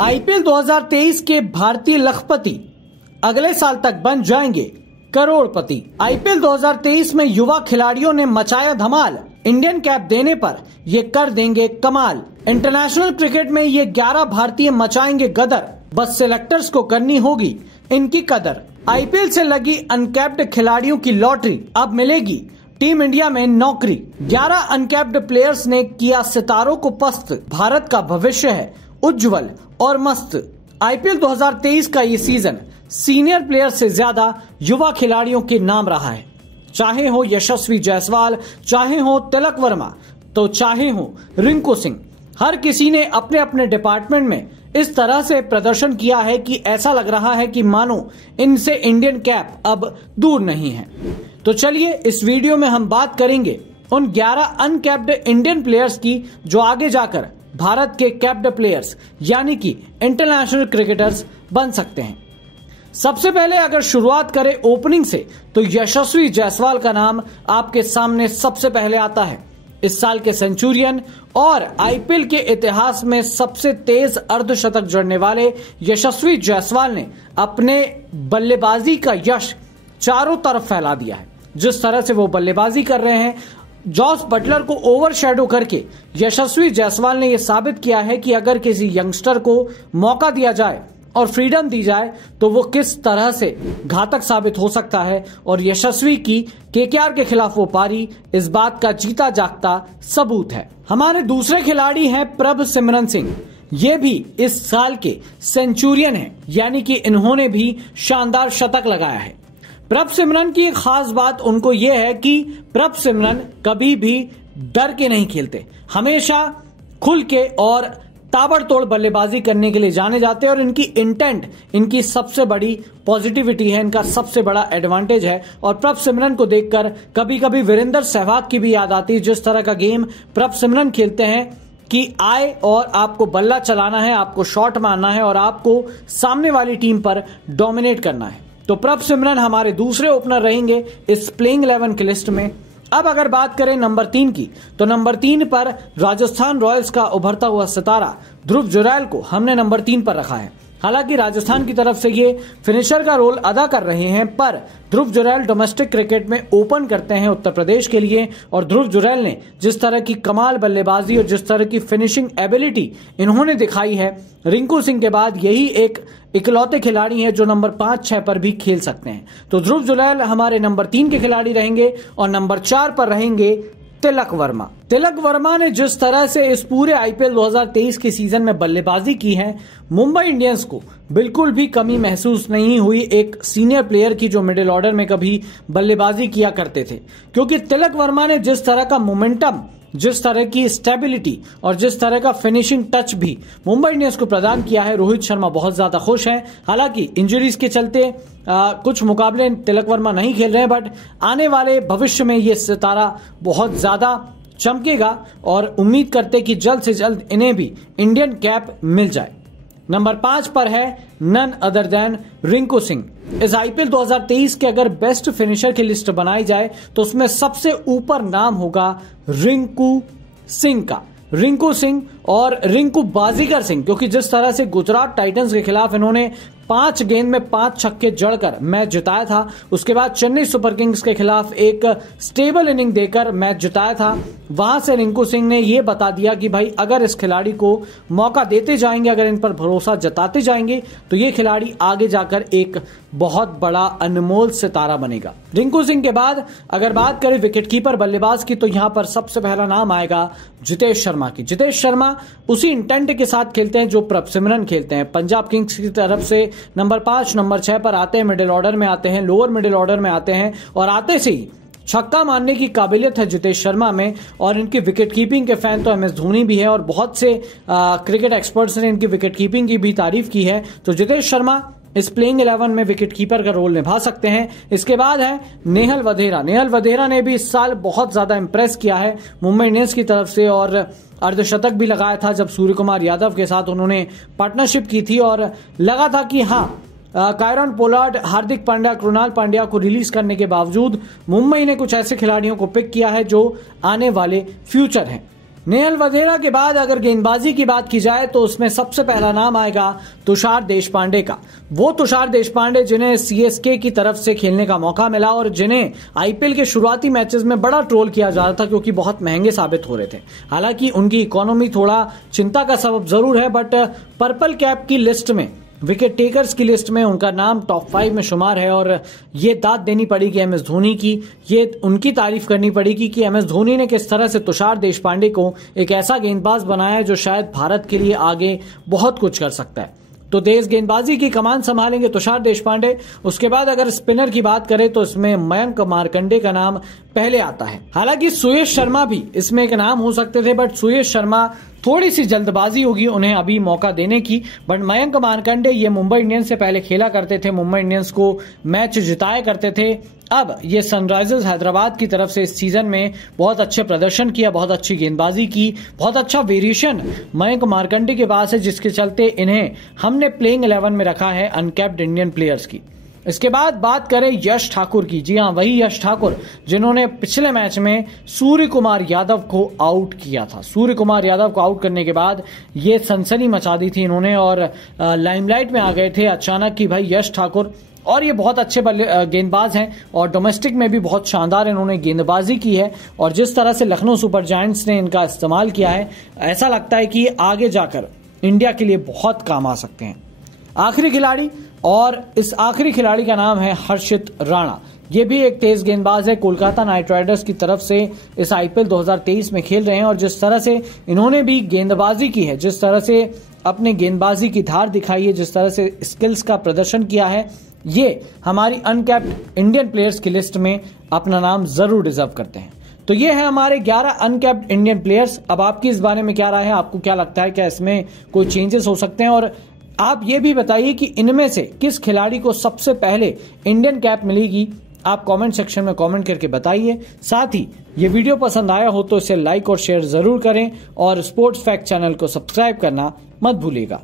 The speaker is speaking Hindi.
आईपीएल 2023 के भारतीय लखपति अगले साल तक बन जाएंगे करोड़पति। आईपीएल 2023 में युवा खिलाड़ियों ने मचाया धमाल, इंडियन कैप देने पर ये कर देंगे कमाल। इंटरनेशनल क्रिकेट में ये 11 भारतीय मचाएंगे गदर, बस सिलेक्टर्स को करनी होगी इनकी कदर। आईपीएल से लगी अनकैप्ड खिलाड़ियों की लॉटरी, अब मिलेगी टीम इंडिया में नौकरी। 11 अनकैप्ड प्लेयर्स ने किया सितारों को पस्त, भारत का भविष्य है उज्जवल और मस्त। आईपीएल 2023 का ये सीजन सीनियर प्लेयर से ज्यादा युवा खिलाड़ियों के नाम रहा है। चाहे हो यशस्वी जायसवाल, चाहे हो तिलक वर्मा, तो चाहे हो रिंकू सिंह, हर किसी ने अपने अपने डिपार्टमेंट में इस तरह से प्रदर्शन किया है कि ऐसा लग रहा है कि मानो इनसे इंडियन कैप अब दूर नहीं है। तो चलिए इस वीडियो में हम बात करेंगे उन 11 अनकैप्ड इंडियन प्लेयर्स की जो आगे जाकर भारत के कैप्ड प्लेयर्स यानी कि इंटरनेशनल क्रिकेटर्स बन सकते हैं। सबसे पहले अगर शुरुआत करें ओपनिंग से, तो यशस्वी जायसवाल का नाम आपके सामने सबसे पहले आता है। इस साल के सेंचुरियन और आईपीएल के इतिहास में सबसे तेज अर्धशतक जड़ने वाले यशस्वी जायसवाल ने अपने बल्लेबाजी का यश चारों तरफ फैला दिया है। जिस तरह से वो बल्लेबाजी कर रहे हैं, जॉस बटलर को ओवरशैडो करके यशस्वी जायसवाल ने यह साबित किया है कि अगर किसी यंगस्टर को मौका दिया जाए और फ्रीडम दी जाए तो वो किस तरह से घातक साबित हो सकता है। और यशस्वी की केकेआर के खिलाफ वो पारी इस बात का जीता जागता सबूत है। हमारे दूसरे खिलाड़ी हैं प्रभ सिमरन सिंह। ये भी इस साल के सेंचुरियन हैं, यानी कि इन्होंने भी शानदार शतक लगाया है। प्रभ सिमरन की एक खास बात उनको यह है कि प्रभ सिमरन कभी भी डर के नहीं खेलते, हमेशा खुल के और ताबड़तोड़ बल्लेबाजी करने के लिए जाने जाते हैं। और इनकी इंटेंट, इनकी सबसे बड़ी पॉजिटिविटी है, इनका सबसे बड़ा एडवांटेज है। और प्रभ सिमरन को देखकर कभी कभी वीरेंद्र सहवाग की भी याद आती है। जिस तरह का गेम प्रभ सिमरन खेलते हैं कि आए और आपको बल्ला चलाना है, आपको शॉट मारना है और आपको सामने वाली टीम पर डोमिनेट करना है। तो प्रभ सिमरन हमारे दूसरे ओपनर रहेंगे इस प्लेइंग 11 की लिस्ट में। अब अगर बात करें नंबर 3 की, तो नंबर 3 पर राजस्थान रॉयल्स का उभरता हुआ सितारा ध्रुव जुरैल को हमने नंबर 3 पर रखा है। हालांकि राजस्थान की तरफ से ये फिनिशर का रोल अदा कर रहे हैं, पर ध्रुव जुरैल डोमेस्टिक क्रिकेट में ओपन करते हैं उत्तर प्रदेश के लिए। और ध्रुव जुरैल ने जिस तरह की कमाल बल्लेबाजी और जिस तरह की फिनिशिंग एबिलिटी इन्होंने दिखाई है, रिंकू सिंह के बाद यही एक इकलौते खिलाड़ी हैं जो नंबर 5-6 पर भी खेल सकते हैं। तो ध्रुव जुरैल हमारे नंबर 3 के खिलाड़ी रहेंगे। और नंबर 4 पर रहेंगे तिलक वर्मा। तिलक वर्मा ने जिस तरह से इस पूरे आईपीएल 2023 के सीजन में बल्लेबाजी की है, मुंबई इंडियंस को बिल्कुल भी कमी महसूस नहीं हुई एक सीनियर प्लेयर की जो मिडिल ऑर्डर में कभी बल्लेबाजी किया करते थे। क्योंकि तिलक वर्मा ने जिस तरह का मोमेंटम, जिस तरह की स्टेबिलिटी और जिस तरह का फिनिशिंग टच भी मुंबई इंडियंस को प्रदान किया है, रोहित शर्मा बहुत ज्यादा खुश हैं। हालांकि इंजरीज के चलते कुछ मुकाबले तिलक वर्मा नहीं खेल रहे हैं, बट आने वाले भविष्य में ये सितारा बहुत ज्यादा चमकेगा और उम्मीद करते कि जल्द से जल्द इन्हें भी इंडियन कैप मिल जाए। नंबर 5 पर है none other than Rinku Singh. इस आईपीएल 2023 के अगर बेस्ट फिनिशर की लिस्ट बनाई जाए तो उसमें सबसे ऊपर नाम होगा रिंकू सिंह का। रिंकू सिंह और रिंकू बाजीगर सिंह, क्योंकि जिस तरह से गुजरात टाइटंस के खिलाफ इन्होंने 5 गेंद में 5 छक्के जड़कर मैच जिताया था, उसके बाद चेन्नई सुपर किंग्स के खिलाफ एक स्टेबल इनिंग देकर मैच जिताया था, वहां से रिंकू सिंह ने यह बता दिया कि भाई अगर इस खिलाड़ी को मौका देते जाएंगे, अगर इन पर भरोसा जताते जाएंगे तो ये खिलाड़ी आगे जाकर एक बहुत बड़ा अनमोल सितारा बनेगा। रिंकू सिंह के बाद अगर बात करें विकेटकीपर बल्लेबाज की, तो यहां पर सबसे पहला नाम आएगा जितेश शर्मा की। जितेश शर्मा उसी इंटेंट के साथ खेलते हैं जो प्रभ सिमरन खेलते हैं। पंजाब किंग्स की तरफ से नंबर 5, नंबर 6 पर आते हैं, मिडिल ऑर्डर में आते हैं, लोअर मिडिल ऑर्डर में आते हैं और आते से ही छक्का मारने की काबिलियत है जितेश शर्मा में। और इनकी विकेट कीपिंग के फैन तो एमएस धोनी भी है और बहुत से क्रिकेट एक्सपर्ट्स ने इनकी विकेट कीपिंग की भी तारीफ की है। तो जितेश शर्मा इस प्लेइंग 11 में विकेट कीपर का रोल निभा सकते हैं। इसके बाद है नेहल वधेरा। नेहल वधेरा ने भी इस साल बहुत ज्यादा इंप्रेस किया है मुंबई इंडियंस की तरफ से और अर्धशतक भी लगाया था जब सूर्य कुमार यादव के साथ उन्होंने पार्टनरशिप की थी। और लगा था कि हाँ, कायरन पोलार्ड, हार्दिक पांड्या, कृणाल पांड्या को रिलीज करने के बावजूद मुंबई ने कुछ ऐसे खिलाड़ियों को पिक किया है जो आने वाले फ्यूचर हैं। नेहल वधेरा के बाद अगर गेंदबाजी की बात की जाए तो उसमें सबसे पहला नाम आएगा तुषार देशपांडे का। वो तुषार देशपांडे जिन्हें सीएसके की तरफ से खेलने का मौका मिला और जिन्हें आईपीएल के शुरुआती मैचेस में बड़ा ट्रोल किया जा रहा था क्योंकि बहुत महंगे साबित हो रहे थे। हालांकि उनकी इकोनॉमी थोड़ा चिंता का सबब जरूर है, बट पर्पल कैप की लिस्ट में, विकेट टेकर्स की लिस्ट में उनका नाम टॉप 5 में शुमार है। और ये दाद देनी पड़ेगी एमएस धोनी की, ये उनकी तारीफ करनी पड़ेगी कि एमएस धोनी ने किस तरह से तुषार देशपांडे को एक ऐसा गेंदबाज बनाया है जो शायद भारत के लिए आगे बहुत कुछ कर सकता है। तो तेज गेंदबाजी की कमान संभालेंगे तुषार देशपांडे। उसके बाद अगर स्पिनर की बात करें तो इसमें मयंक मार्कंडे का नाम पहले आता है। हालांकि सुयश शर्मा भी इसमें एक नाम हो सकते थे, बट सुयश शर्मा थोड़ी सी जल्दबाजी होगी उन्हें अभी मौका देने की। बट मयंक मार्कंडे ये मुंबई इंडियंस से पहले खेला करते थे, मुंबई इंडियंस को मैच जिताया करते थे। अब ये सनराइजर्स हैदराबाद की तरफ से इस सीजन में बहुत अच्छे प्रदर्शन किया, बहुत अच्छी गेंदबाजी की, बहुत अच्छा वेरिएशन मयंक मार्कंडे के पास है, जिसके चलते इन्हें हमने प्लेइंग 11 में रखा है अनकैप्ड इंडियन प्लेयर्स की। इसके बाद बात करें यश ठाकुर की। जी हां, वही यश ठाकुर जिन्होंने पिछले मैच में सूर्य कुमार यादव को आउट किया था। सूर्य कुमार यादव को आउट करने के बाद ये सनसनी मचा दी थी इन्होंने और लाइमलाइट में आ गए थे अचानक कि भाई यश ठाकुर, और ये बहुत अच्छे गेंदबाज हैं और डोमेस्टिक में भी बहुत शानदार इन्होंने गेंदबाजी की है। और जिस तरह से लखनऊ सुपर जायंट्स ने इनका इस्तेमाल किया है, ऐसा लगता है कि आगे जाकर इंडिया के लिए बहुत काम आ सकते हैं। आखिरी खिलाड़ी, और इस आखिरी खिलाड़ी का नाम है हर्षित राणा। ये भी एक तेज गेंदबाज है, कोलकाता नाइट राइडर्स की तरफ से इस आईपीएल 2023 में खेल रहे हैं। और जिस तरह से इन्होंने भी गेंदबाजी की है, जिस तरह से अपने गेंदबाजी की धार दिखाई है, जिस तरह से स्किल्स का प्रदर्शन किया है, ये हमारी अनकैप्ड इंडियन प्लेयर्स की लिस्ट में अपना नाम जरूर डिजर्व करते हैं। तो ये है हमारे 11 अनकैप्ड इंडियन प्लेयर्स। अब आपकी इस बारे में क्या राय है? आपको क्या लगता है, क्या इसमें कोई चेंजेस हो सकते हैं? और आप ये भी बताइए कि इनमें से किस खिलाड़ी को सबसे पहले इंडियन कैप मिलेगी? आप कमेंट सेक्शन में कमेंट करके बताइए। साथ ही ये वीडियो पसंद आया हो तो इसे लाइक और शेयर जरूर करें और स्पोर्ट्स फैक्ट चैनल को सब्सक्राइब करना मत भूलिएगा।